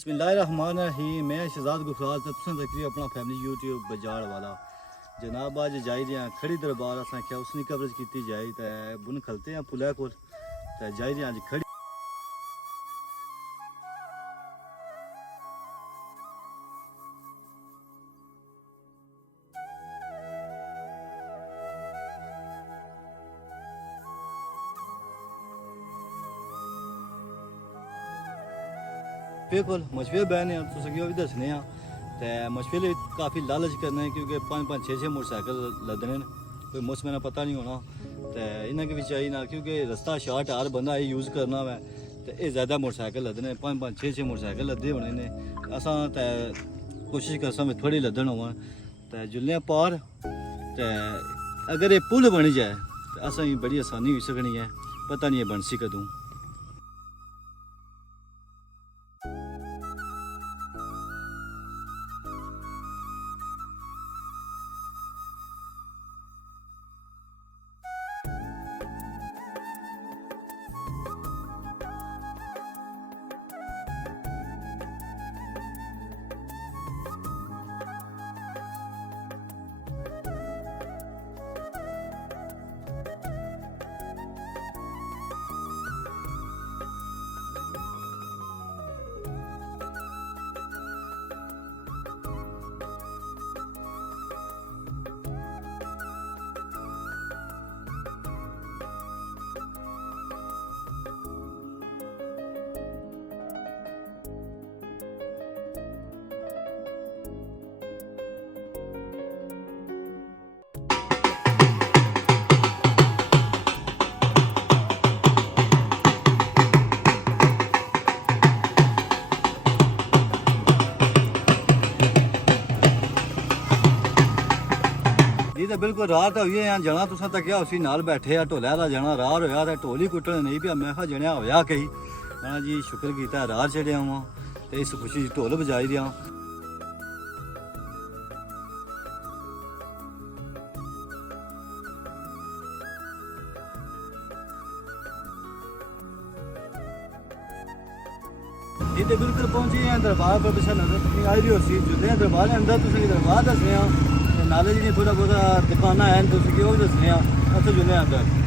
बिस्मिल्लाहिर्रहमानिर्रहीम। मैं शहजाद गुफरार तुसें तकरीब अपना फैमिली यूट्यूब बजार वाला जनाब अज जाई रहे हैं खड़ी दरबार। असें क्या उसकी कवरेज की जाए तो बुन खलते हैं पुलै कोल ते जाई रहे हैं अज खड़ी। बिल्कुल मशवे बहने तुसें भी दसने तो मशवे काफ़ी लालच करने क्योंकि 5-5 6 मोटरसाइकिल लदने कोई मौसम का पता नहीं होना तो इन्हें के बिच आई ना क्योंकि रस्ता शार्ट हर बंदा ये यूज़ करना वै तो ये ज़्यादा मोटरसाइकिल लदने 5-5 6 मोटरसाइकिल लदे होने ने असा तो कोशिश करसा में थोड़ी लदन हो तो जुल्ले पार तो अगर ये पुल बनी जाए तो असा बड़ी आसानी हो सकनी है। पता नहीं है बनसी कदूं। तो बिल्कुल राह तो हुई है जाना तुसा तकिया उसी नाल बैठे आ ढोलै दा जाना राह होया तो ढोल ही कुट्टन नहीं पिया। मैं जनिया होया कहीं हाँ जी शुक्र किया राह चढ़िया वा तो इस खुशी ढोल बजाई दिया। ये तो बिल्कुल पहुंची हैं दरबार पर पिछले नजर नहीं आई रही होती जुल्ले दरबार के अंदर तुम दरबार दसने नाले जी थोड़ा बहुत दुकाना है तुम वो भी दसने उत्थे जुल्ले अंदर।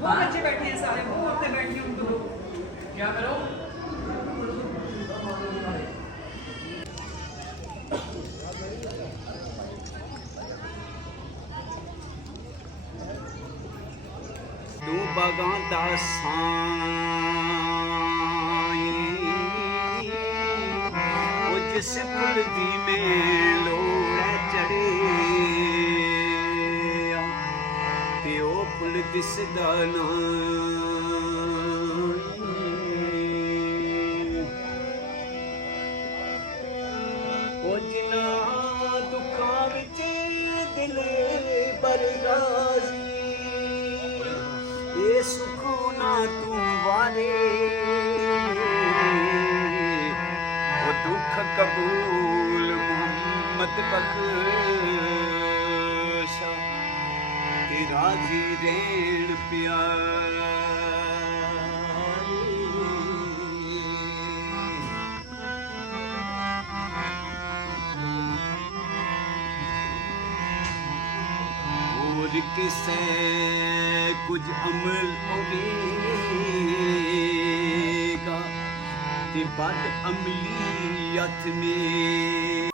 बहुत बच्चे बैठे हैं सारे, वो अपने बैठे हैं उनको क्या करो। तू बगां दा साईं ओ जिस पुल दी में लोड़ा चढ़े ते ओ पुल दिसदा ना ओ जिना दुखां विच दिल बरगाजी ये सुखना तू वारे वो दुख कबूल मोहम्मद बख्शा ते राजी रहन प्यारे। और किसे कुछ अमल होवेगा ते बद अमलियत में